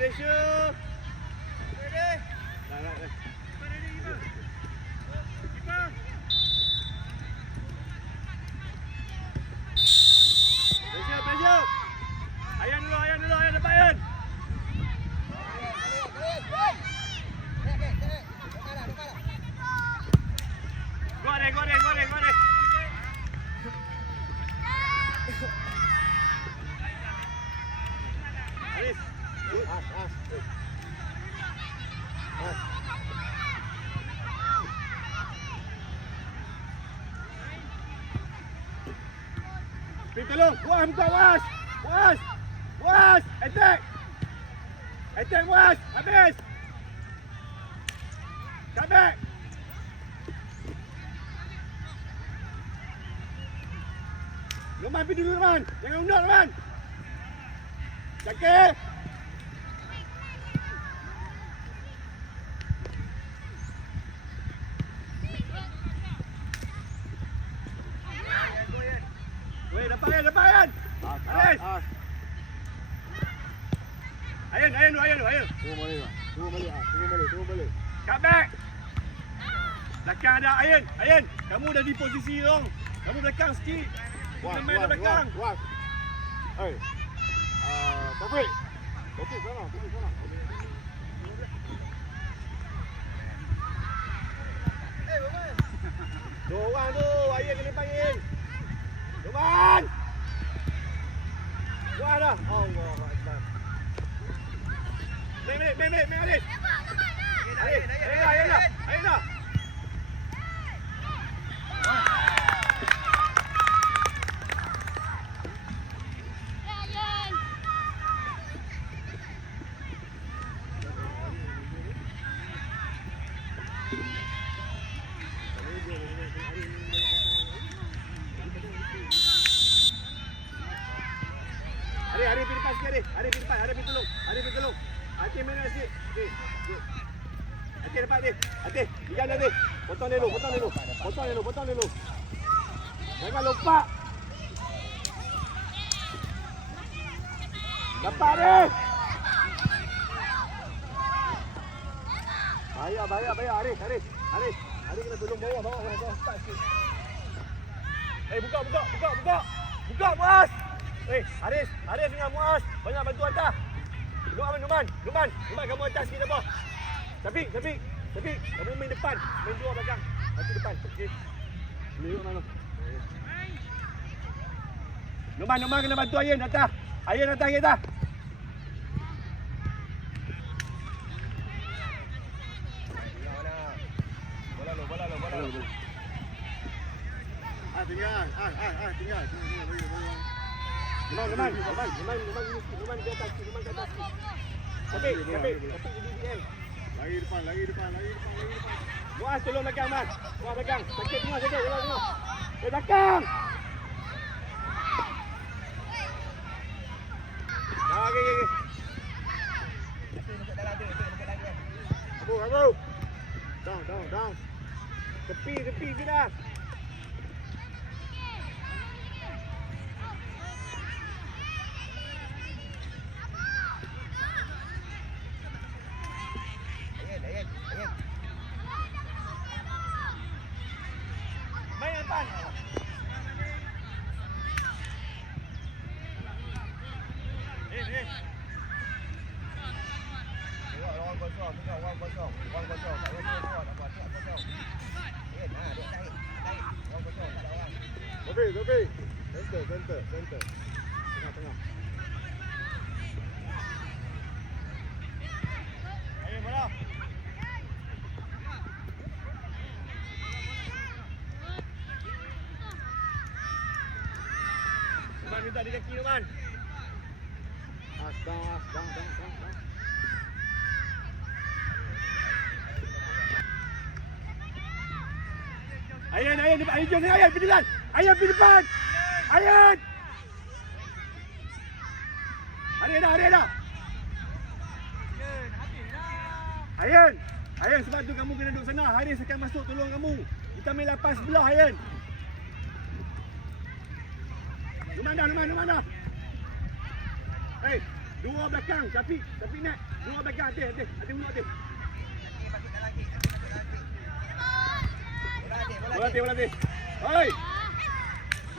pressure. Dah. Pressure. Ayan dulu, Ayan dapat Ayan. Go deh. Aris. Tolong, Was, attack, Was, habis. Come back. Luman pergi dulu, Luman. Jangan undur, Luman. Cakap. Weh, dapat Ayan. Aris. Ayan. Tunggu balik. Come back. Belakang ada Ayan. Kamu dah di posisi dong. Kamu belakang sikit. Main belakang. Hey. Taufik sana. Dua orang tu, Ayan kena panggil. Luman. Buat dah. Allah Akbar. Main Aris. Ayan dah. Hari pergi depan sikit, Hari pergi tolong. Hati main sikit. Okey. Hati dapat dia. Hati, ikan dia. Potong dulu. Jangan lupa. Dapat dia. Bahaya. Hari kena tolong bawah cepat sikit. Buka, Muaz. Aris dengan Muaz. Banyak bantu atas. Luman, kamu atas sikit apa? Tapi, kamu main depan. Main dua belakang. Satu depan. Okey. Luman. Luman kena bantu Ayan atas. Ayan kita. Bola lu. Tinggal. Luman ke atas. Tapi lagi depan. Muaz tolong belakang, Mas. Muaz belakang. Sakit semua. Belakang. Okey. Abu. Down. Tepi sudah. Main depan. Ruang kosong. Topi. Center. Tengah. Ayo bola. Luman minta di kaki, Luman. Dang. Ayan pergi depan. Ayan. Hari dah. Ayan, sebab tu kamu kena duduk sana. Haris akan masuk tolong kamu. Kita main lapan sebelah, Ayan. Luman dah. Dua belakang, tapi nak. Bunga pegang hati. Hati bunga hati. Bola hati. Oi.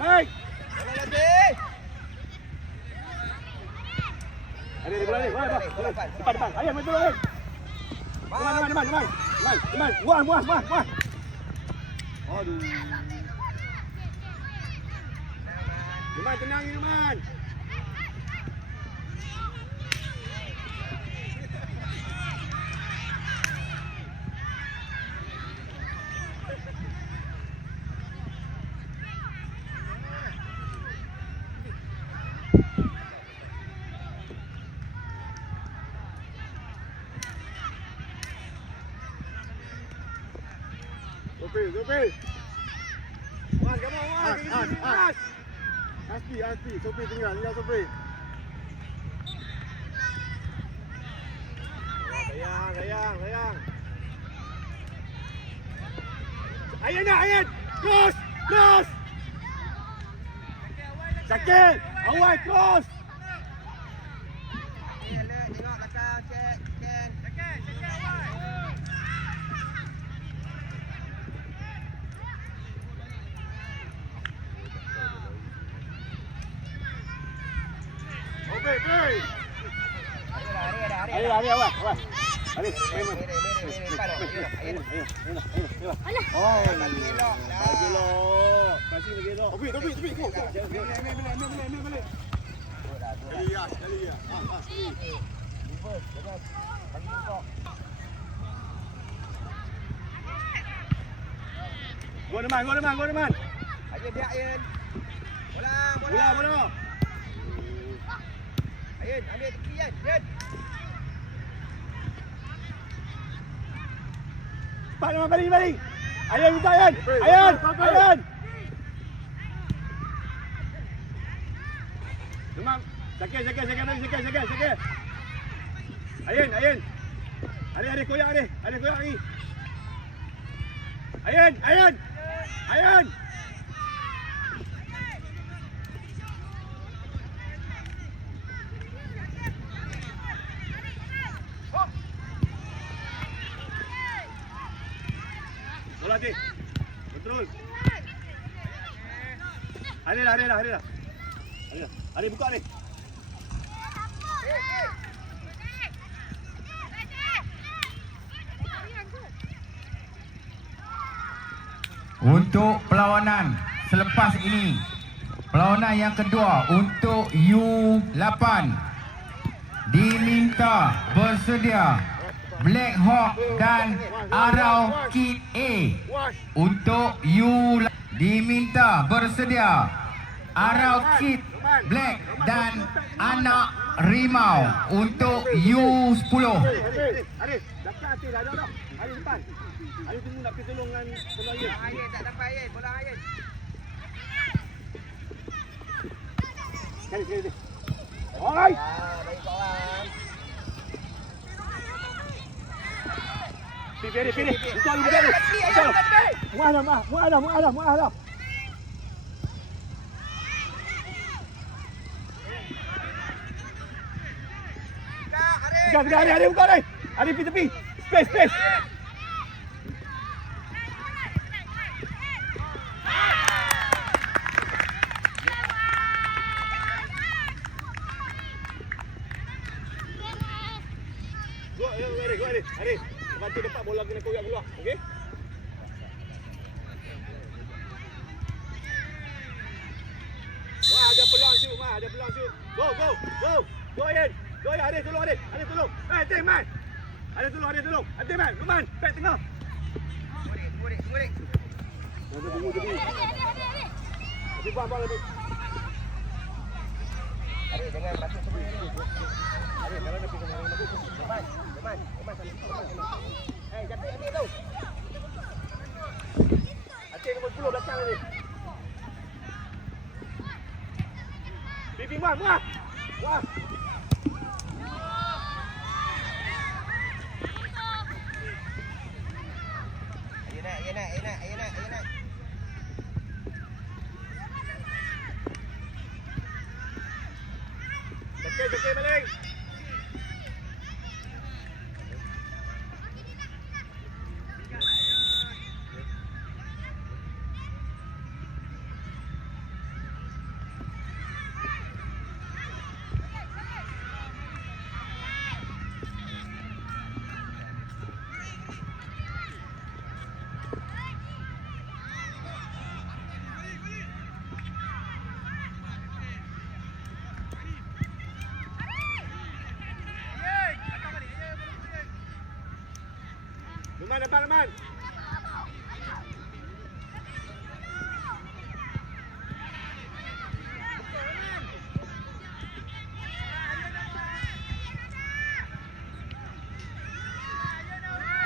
Mike. Ada bola ni. Depan. Ayah betul ayah. Depan. Buang. Aduh. Numan tenang ni Numan. Sopi. Mas, kamu Mas. Aspi. Sopi tinggal Sopi. Sayang. Ayat. Cross. Sakit. Awal cross. Tengok belakang, cek. Sopi. Hari awal. Hari. Oh, bagi elok. Kasih bagi elok. Sopi, go. Balik. Sekali ya. Go Numan. Ayun, biar Ayun. Bola. Ayun, ambil tepi Ayun. Cepat Numan balik. Ayun minta Ayun. Numan, sakit. Ayun. Ada koyak lagi. Ayun. Bola hati. Betul. Ada. Ada buka ni. Untuk perlawanan selepas ini, perlawanan yang kedua untuk U8 diminta bersedia Black Hawk dan Arau Kid A. Untuk U diminta bersedia Arau Kid Black dan Anak Rimau. Untuk U10 Aris, belakang hati dah ada. Aris depan. Aris tunggu nak pergi tolong dengan bola Ayun. Ayun tak dapat Ayun, bola Ayun. Sekali. Oi! Baik kawan. Pilih. Betul. Mualah. Tiga, Ari buka ni. Ari pergi tepi. Space. Go, Ari. Bantu dapat bola kena koyak keluar. Okey? Wah, ada peluang shoot. Go, Ayun. Aris tolong. Tim man. Aris tolong. Tim man. Numan, back tengah. Murid. Tunggu. Lebih bang lebih. Ayun, jangan masuk tepi. Aris, kalau nak pergi sana masuk. Depan. Jatuh ambil tu. Aceh nombor 10 belakang ni. Bimbing Wah. Ayun nak. Okey balik. depan Luman.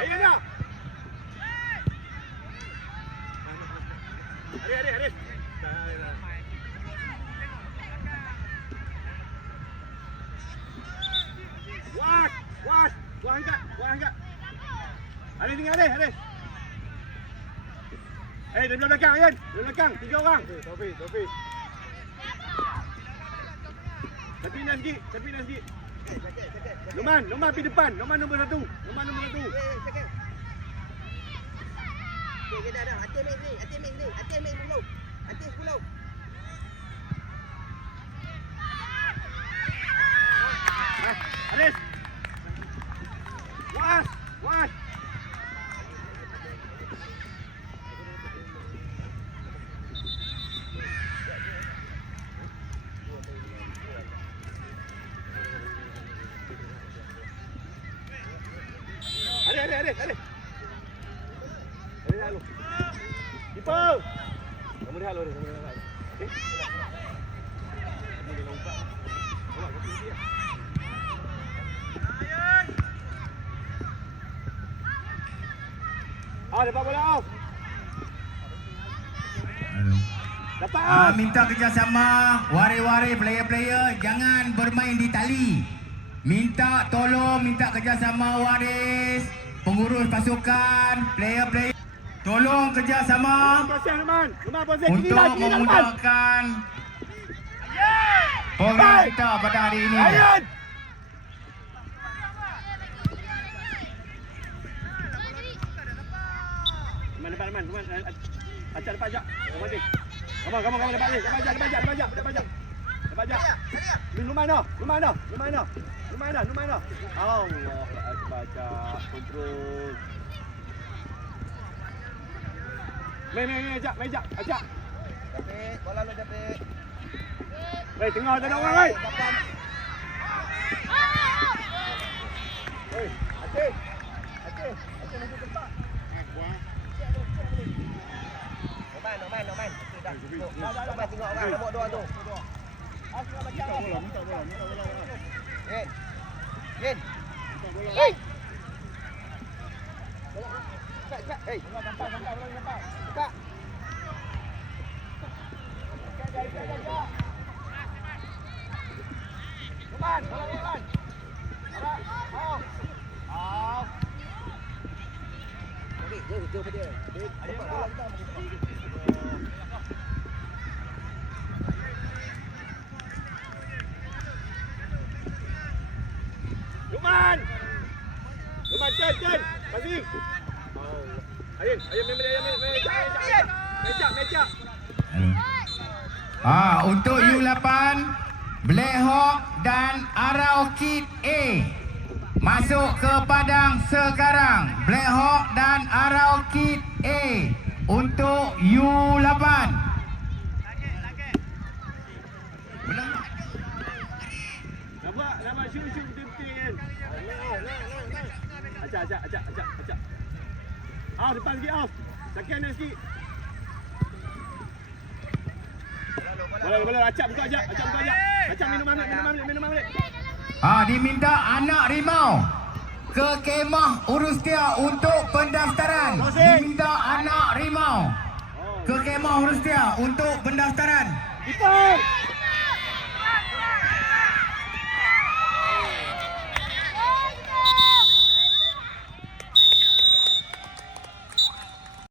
Ayo nak. Haris. Wah angkat. Haris tinggal Haris. Dari belakang Ayan. Dari belakang 3 orang. Taufik. Tapi sikit. Luman pergi depan. Luman nombor 1. Okey, dah. Atin main dulu. Atin 10. Haris. Was. Haris. Haris lalu. Kiper. Kamu lihat lu. Okey. Kamu dia lompat. Awak kaki dia. Dapat bola off. Dapat off. Minta kerjasama wari-wari player-player jangan bermain di tali. Minta kerjasama waris, pengurus pasukan, player-player. Tolong kerjasama Luman untuk memudahkan program kita pada hari ini. Ayan. Luman. Acak dapat ajak. Kamu dapat ajak. Luman dah. Allah baca kontrol. Main ajak. Dapat bola lu dapat. Wei, tengah ada orang wei. Wei, Aceh masuk tempat. Norman. Dah. Norman tengok orang nombor 2 tu. Minta bola. Yen. Hei. Buka. Luman. Okey, jauh pada dia. Dapat bola kita. Luman, Chen. Pasti. Ayan, meja. Untuk U8 Black Hawk dan Arrow Kid A masuk ke padang sekarang. Black Hawk dan Arrow Kid A untuk U8. Nampak shoot betul-betul kan. Acak. Depan sikit off. Sakian sikit. Boleh acak buka ajak. Acak minum balik. Diminta anak rimau ke kemah Urustia untuk pendaftaran. Diminta anak rimau ke kemah Urustia untuk pendaftaran. Kiper.